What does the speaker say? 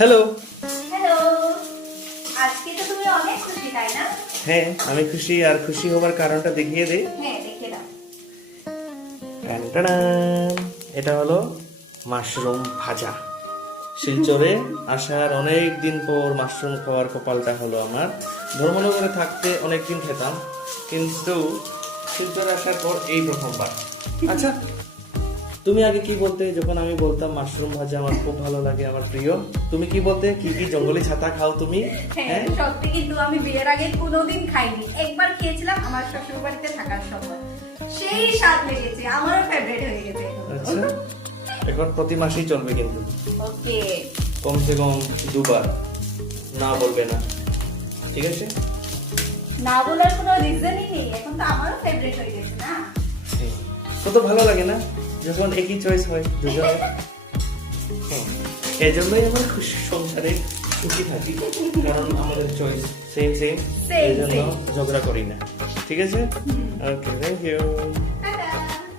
Hello. Hello, আজকে তো তুমি অনেক খুশি তাই না? হ্যাঁ, আমি খুশি। আর খুশি হবার কারণটা দেখিয়ে দেই। হ্যাঁ, দেখে দাও। টানটানান। এটা হলো মাশরুম ভাজা। শিলচরে আসার অনেক দিন পর মাশরুম খাওয়ার কপালটা হলো আমার। ধর্মনগরে থাকতে অনেকদিন খেতাম, কিন্তু শিলচরে আসার পর এই প্রথমবার। আচ্ছা, তুমি আগে কি বলতে যখন আমি বলতাম মাশরুম ভাজা আমার খুব ভালো লাগে, আমার প্রিয়? তুমি কি বলতে? কি কি জঙ্গলি ছাতা খাও তুমি? হ্যাঁ, সত্যি কিন্তু আমি বিয়ের আগে কোনোদিন খাইনি। একবার খেয়েছিলাম আমার শ্বশুর বাড়িতে থাকার সময়। সেই স্বাদ লেগেছে, আমারও ফেভারিট হয়ে গেছে। আচ্ছা, এখন প্রতি মাসেই চলবে কিন্তু ওকে। কমসে কম দুবার। না বলবে না, ঠিক আছে? না বলার কোনো রিজনই নেই, এখন তো আমারও ফেভারিট হয়ে গেছে না। কত ভালো লাগে না যখন একই চয়েস হয় দুজনের। এই জন্যই আমার খুশি, সংসারে খুশি থাকি, কারণ আমাদের চয়েস সেম সেম, এই জন্য ঝগড়া করি না। ঠিক আছে? ওকে, থ্যাংক ইউ।